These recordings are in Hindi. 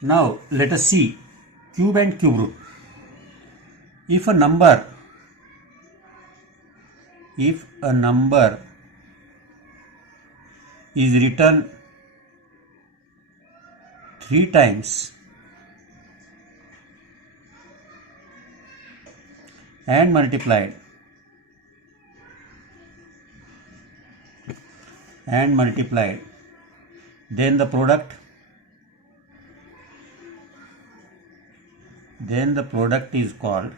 Now let us see cube and cube root. If a number is written 3 times and multiplied then the product is called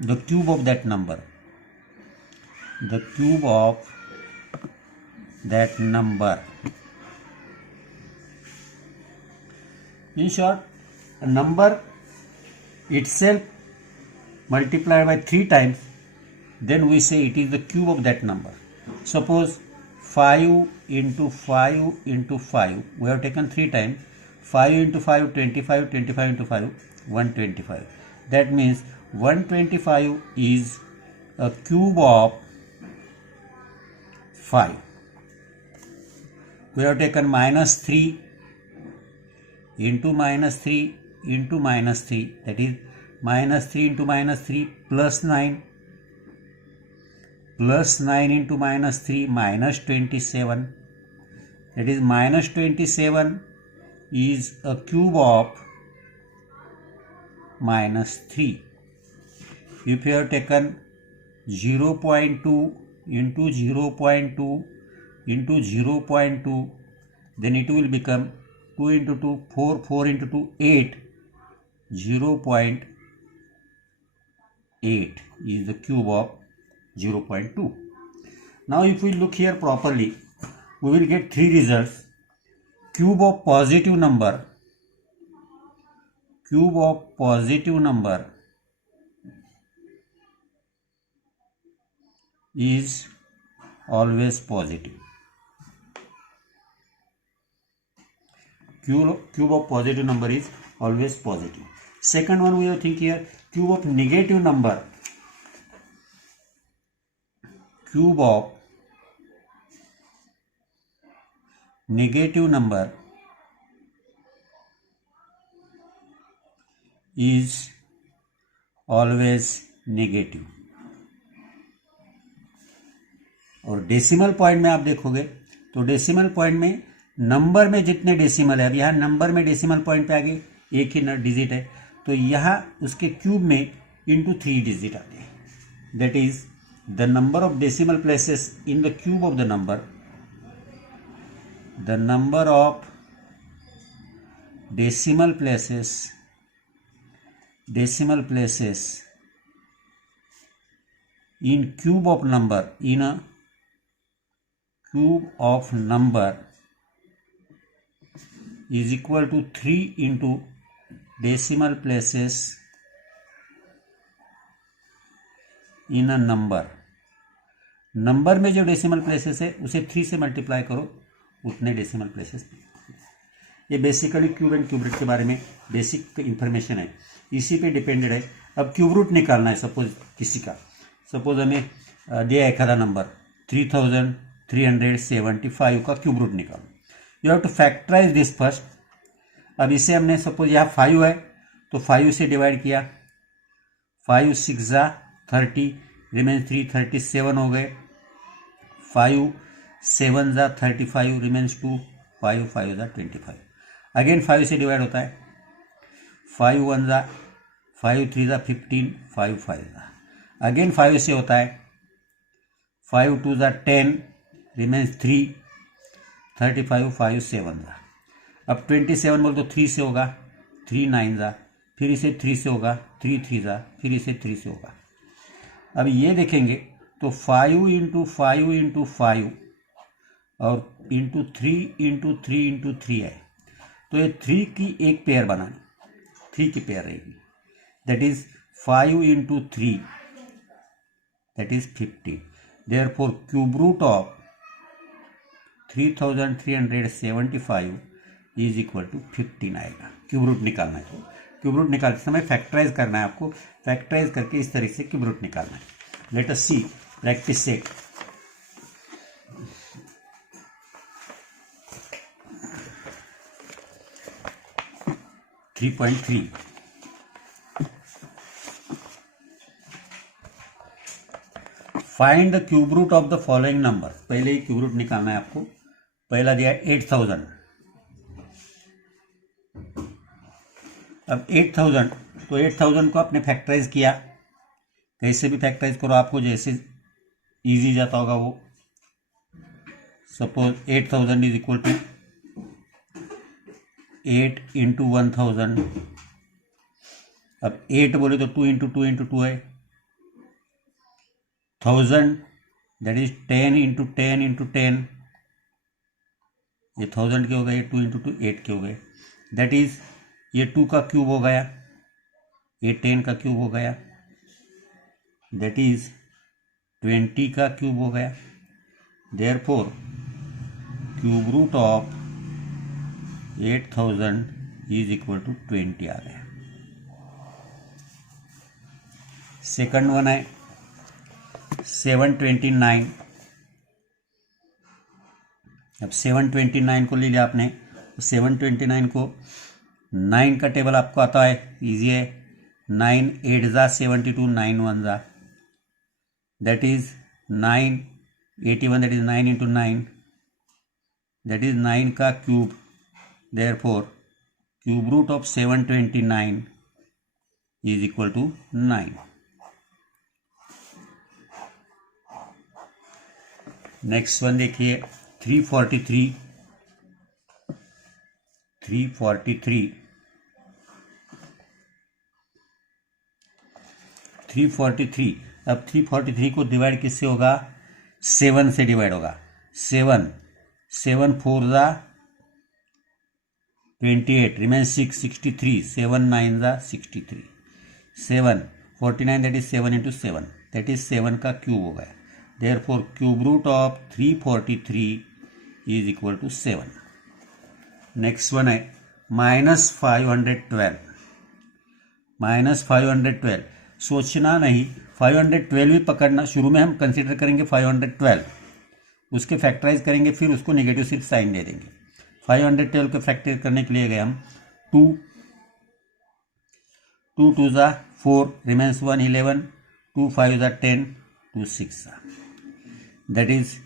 the cube of that number. In short, a number itself multiplied by 3 times, then we say it is the cube of that number. Suppose 5 into 5 into 5, we have taken 3 times. 5 into 5, 25, 25 into 5, 125. That means 125 is a cube of 5. We have taken minus 3 into minus 3 into minus 3, that is minus 3 into minus 3 plus 9 into minus 3 minus 27, that is minus 27 is a cube of minus 3. If you have taken 0.2 into 0.2 into 0.2, then it will become 2 into 2, 4, 4 into 2, 8, 0.8 is the cube of 0.2. Now if we look here properly, we will get 3 results. Cube of positive number is always positive. Cube of positive number is always positive. Second one, we have think here, cube of negative number is always negative. और डेसिमल पॉइंट में आप देखोगे तो डेसिमल पॉइंट में नंबर में जितने डेसिमल है, अब यहाँ नंबर में डेसिमल पॉइंट पे आगे एक ही डिजिट है, तो यहाँ उसके क्यूब में इंटू 3 डिजिट आते हैं. That is the number of decimal places in the cube of the number of decimal places in cube of number is equal to 3 into decimal places in a number. Number में जो डेसिमल प्लेसेस है उसे 3 से मल्टीप्लाई करो, उतने डेसिमल प्लेसेस. ये basically cube and cube root के बारे में बेसिक इंफॉर्मेशन है, इसी पे डिपेंडेड है. अब क्यूब रूट निकालना है. सपोज हमें दिया एखादा नंबर 3375 का क्यूब रूट निकालो. You have to factorise this first. अब इसे हमने सपोज यहाँ 5 है तो 5 से डिवाइड किया, 5 6 जा 30, रिमेन्स 3, 37 हो गए. 5 7 जा 35, रिमेन्स 2, 5 5 जा 25. अगेन 5 से डिवाइड होता है, 5 1 जा 5 3 जा 15, 5 5 जा. अगेन 5 से होता है, 5 2 जा 10, रिमेन्स 3, 35 5 7 जा. अब 27 बोल तो 3 से होगा, 3 9 जा, फिर इसे 3 से होगा, 3 3 जा, फिर इसे 3 से होगा. अब ये देखेंगे तो 5 इंटू 5 इंटू 5 और इंटू 3 इंटू 3 इंटू 3 है, तो ये 3 की एक पेयर बनानी, 3 की पेयर रहेगी. That is 5 into 3, that is 50. Therefore cube root of 3375 is equal to 15 आएगा. क्यूब रूट निकालना है तो क्यूब रूट निकालते समय फैक्टराइज करना है आपको. फैक्टराइज करके इस तरीके से क्यूब रूट निकालना है. Let us see practice set. 3.3। Find the cube root of the following number. पहले ही क्यूब रूट निकालना है आपको। पहला दिया 8000। अब 8000, तो 8000 को आपने फैक्टराइज किया। कैसे भी फैक्टराइज करो, आपको जैसे इजी जाता होगा वो। Suppose 8000 is equal to 8 into 1000। अब 8 बोले तो 2 इंटू 2 इंटू 2 है 1000, दैट इज 10 इंटू 10 इंटू 10। ये 1000 के हो गए, 2 इंटू 2 8 के हो गए। दैट इज ये 2 का क्यूब हो गया, ये 10 का क्यूब हो गया, दैट इज 20 का क्यूब हो गया। Therefore cube root of 8000 is equal to 20 आ गया। सेकंड वन है 729। अब 729 को ले लिया आपने, तो 729 को 9 का टेबल आपको आता है, इजी है। 9 8 जा 72, 9 1 जा, that is 9 81, that is 9 into 9, that is 9 का cube. Therefore cube root of 729 is equal to 9। Next one देखिए 343। 343। अब 343 को डिवाइड किससे होगा? 7 से डिवाइड होगा। 7 4 जा 28, रिमेन 6 63, 7 9 जा 63, 7 49, that is 7 into 7, that is 7 का क्यूब हो गया। Therefore cube root of 343 is equal to 7। Next one है -512। -512 सोचना नहीं, 512 भी पकड़ना। शुरू में हम कंसिडर करेंगे 512, उसके फैक्टराइज करेंगे, फिर उसको नेगेटिव सिर्फ साइन दे देंगे। 512 को फैक्टराइज करने के लिए गए हम 2 2 जा 4, रिमेन्स 1 11, 2 5 जा 10, 2 6 जा, दैट इज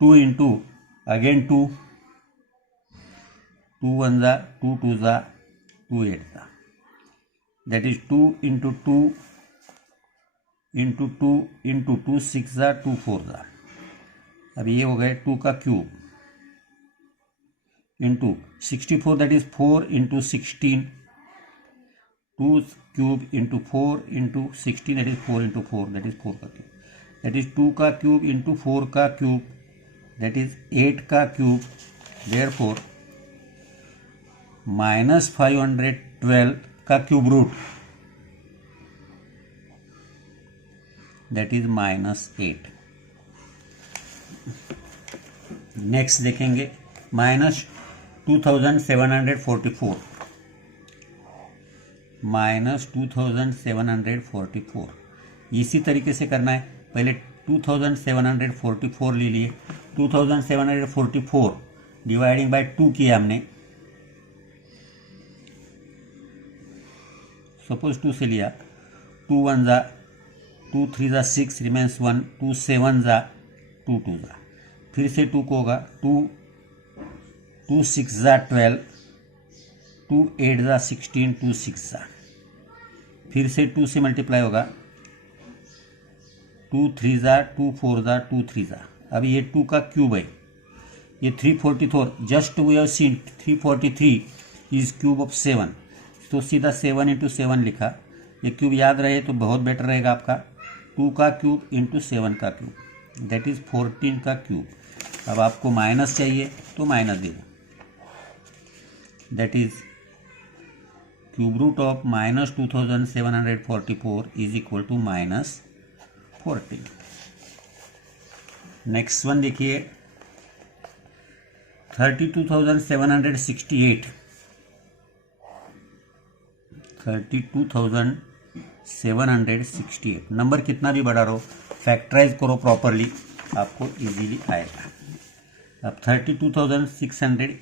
2 इंटू अगेन 2 1 जा 2 2 जा 2 8 जा, that is 2 into 2 into 2 into 2 6 जा 2 4 जा। अब ये हो गए 2 का cube into 64, that is 4 into 16, 2 cube into 4 into 16, that is 4 into 4, that is 4 का क्यूब, दैट इज 2 का क्यूब इंटू 4 का क्यूब, दैट इज 8 का क्यूब। देयरफॉर -512 का cube root, that is -8। Next देखेंगे -2744। -2744 इसी तरीके से करना है। पहले 2744 ले लिए, 2744 डिवाइडिंग बाय 2 किया हमने। सपोज 2 से लिया, 2 1 जा 2 3 जा 6, रिमेन्स 1, 2 7 जा 2 2 जा, फिर से 2 को होगा 2 6 जा 12, 2 8 जा 16, 2 6 जा, फिर से 2 से मल्टीप्लाई होगा 2 3 जा 2 4 जा 2 3 जा। अब ये 2 का क्यूब है, ये 344, just we have seen 343 is cube of 7, तो सीधा 7 इंटू 7 लिखा। ये क्यूब याद रहे तो बहुत बेटर रहेगा आपका। 2 का क्यूब इंटू 7 का क्यूब, दैट इज 14 का क्यूब। अब आपको माइनस चाहिए तो माइनस दे दो, that is cube root of -2744 is equal to -14। Next one देखिए 32,768। 32,768 नंबर कितना भी बड़ा रहो, फैक्टराइज करो प्रॉपरली, आपको इजीली आएगा। अब 32,600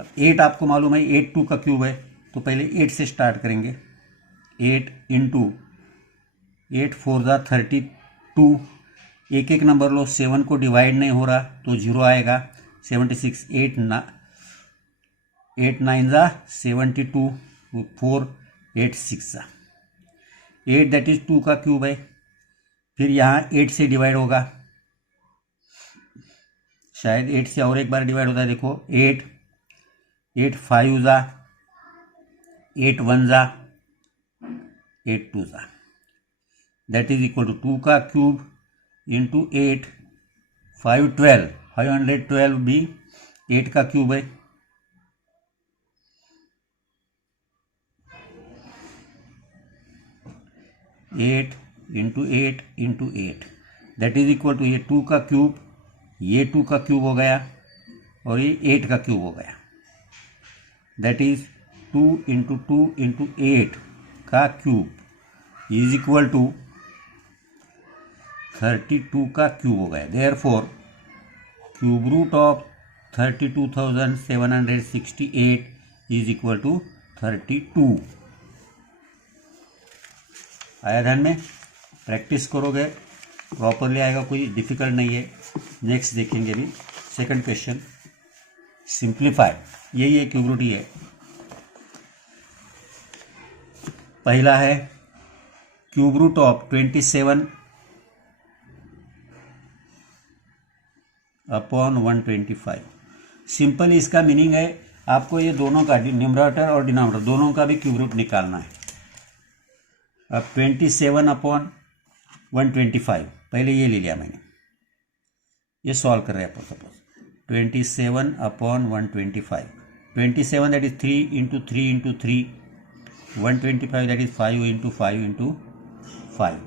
अब 8 आपको मालूम है 8 2 का क्यूब है, तो पहले 8 से स्टार्ट करेंगे। 8 इंटू 8 4 ज़ा 32, एक एक नंबर लो, 7 को डिवाइड नहीं हो रहा तो 0 आएगा। 76 8 9 ज़ा 72, 4 8 6 ज़ा 8, दैट इज 2 का क्यूब है। फिर यहाँ 8 से डिवाइड होगा, शायद 8 से और एक बार डिवाइड होता है, देखो 8 8 5 ज़ा 8 1 ज़ा 8 2 ज़ा, दैट इज इक्वल टू 2 का क्यूब इंटू 8 5 12, 512 भी 8 का क्यूब है। Eight into 8 into 8, that is equal to ये 2 का क्यूब, ये 2 का क्यूब हो गया और ये 8 का क्यूब हो गया, दैट इज 2 इंटू 2 इंटू 8 का क्यूब इज इक्वल टू 32 का क्यूब हो गया। Therefore cube root of 32,768 is equal to 32। आया ध्यान में? प्रैक्टिस करोगे प्रॉपरली आएगा, कोई डिफिकल्ट नहीं है। नेक्स्ट देखेंगे अभी सेकंड क्वेश्चन, सिंप्लीफाई। यही है क्यूब रूट ही है। पहला है cube root of 27 upon 125। Simple इसका मीनिंग है आपको ये दोनों का न्यूमरेटर और डिनोमिनेटर दोनों का भी क्यूब रूट निकालना है। अब 27 अपॉन 125, पहले ये ले लिया मैंने, ये सॉल्व कर रहे हैं। Suppose 27 upon 125, 27 that is 3 into 3 into 3, 125 that is 5 into 5 into 5,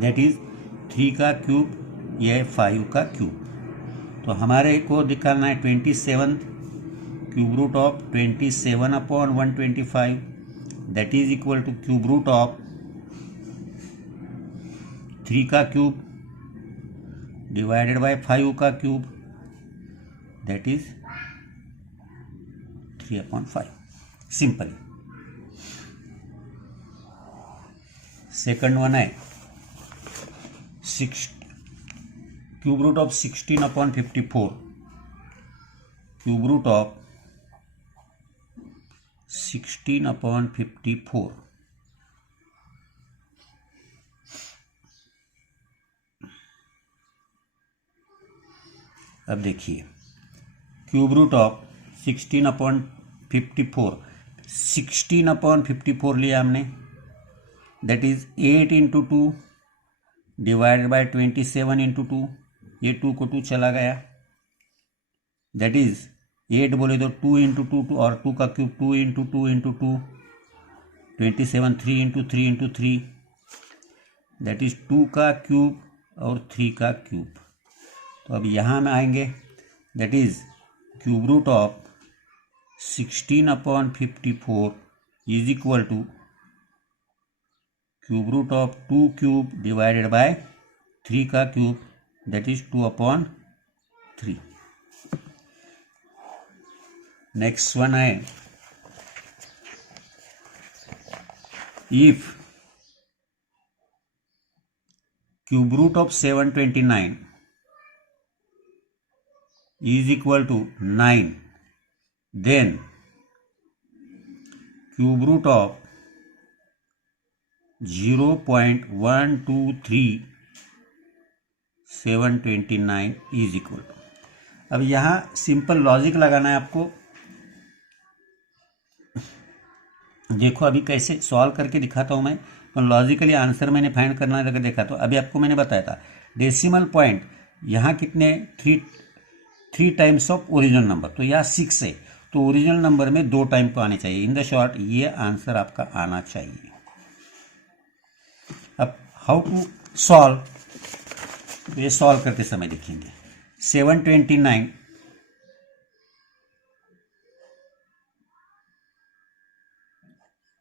that is 3 का क्यूब, यह है 5 का क्यूब। तो हमारे को निकालना है 27 cube root of 27 upon 125, that is equal to cube root of 3 का क्यूब डिवाइडेड बाय 5 का cube, that is 3/5। Simple. Second one है cube root of 16 upon 54, cube root of 16 upon 54। अब देखिए cube root of 16 upon 54, 16 upon 54 लिया हमने, that is 8 into 2 divided by 27 into 2, ये 2 को 2 चला गया, दैट इज 8 बोले तो 2 इंटू 2 और 2 का cube 2 into 2 into 2, 27 3 into 3 into 3, that is 2 का क्यूब और 3 का क्यूब। तो अब यहाँ में आएंगे, that is cube root of 16 upon 54 is equal to cube root of 2 cube divided by 3 का cube, that is 2/3। Next one है if cube root of 729 is equal to 9, then cube root of 0.123729 is equal to। अब यहाँ सिंपल लॉजिक लगाना है आपको। देखो अभी कैसे सॉल्व करके दिखाता हूँ मैं, तो लॉजिकली आंसर मैंने फाइंड करना अगर देखा तो अभी आपको मैंने बताया था डेसिमल पॉइंट यहाँ कितने 3 टाइम्स ऑफ ओरिजिनल नंबर, तो यहाँ 6 है, तो ओरिजिनल नंबर में 2 टाइम को आने चाहिए। इन द शॉर्ट ये आंसर आपका आना चाहिए। अब हाउ टू सॉल्व, ये सॉल्व करते समय देखेंगे 729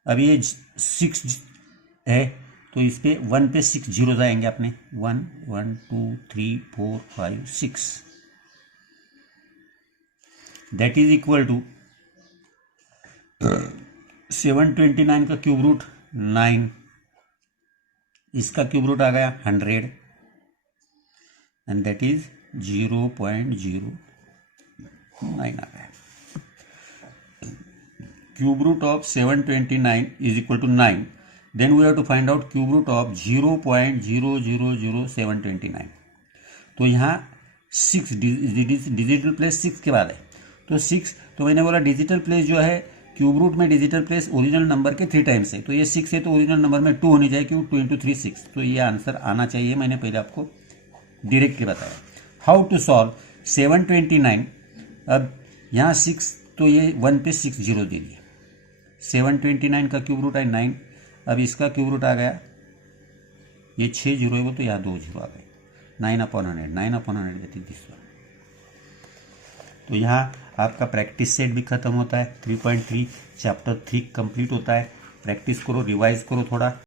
अब ये 6 है, तो इस पे 1 पे 6 जीरो आएंगे अपने, 1 1 2 3 4 5 6, दैट इज इक्वल टू 729 का क्यूब रूट 9, इसका क्यूब रूट आ गया 100 एंड दैट इज 0.009 आ गया। Cube root of 729 is equal to 9, then we have to find out cube root of 0.000729। तो यहाँ 6 डिजिटल प्लेस 6 के बाद है, तो 6, तो मैंने बोला डिजिटल प्लेस जो है क्यूब रूट में डिजिटल प्लेस ओरिजिनल नंबर के 3 टाइम्स है, तो ये 6 है तो ओरिजिनल नंबर में 2 होनी चाहिए, क्यों 2 इंटू 3 6, तो ये आंसर आना चाहिए। मैंने पहले आपको डायरेक्टली बताया। हाउ टू सॉल्व 729, अब यहाँ 6 तो ये 1 पे 6 जीरो दे दिए, 729 का क्यूब रूट है 9, अब इसका क्यूब रूट आ गया, ये 6 जीरो है वो, तो यहाँ 2 जीरो आ गए, 9/100, 9/100 दैट इज दिस वन। तो यहाँ आपका प्रैक्टिस सेट भी खत्म होता है, 3.3 चैप्टर 3 कंप्लीट होता है। प्रैक्टिस करो, रिवाइज करो थोड़ा।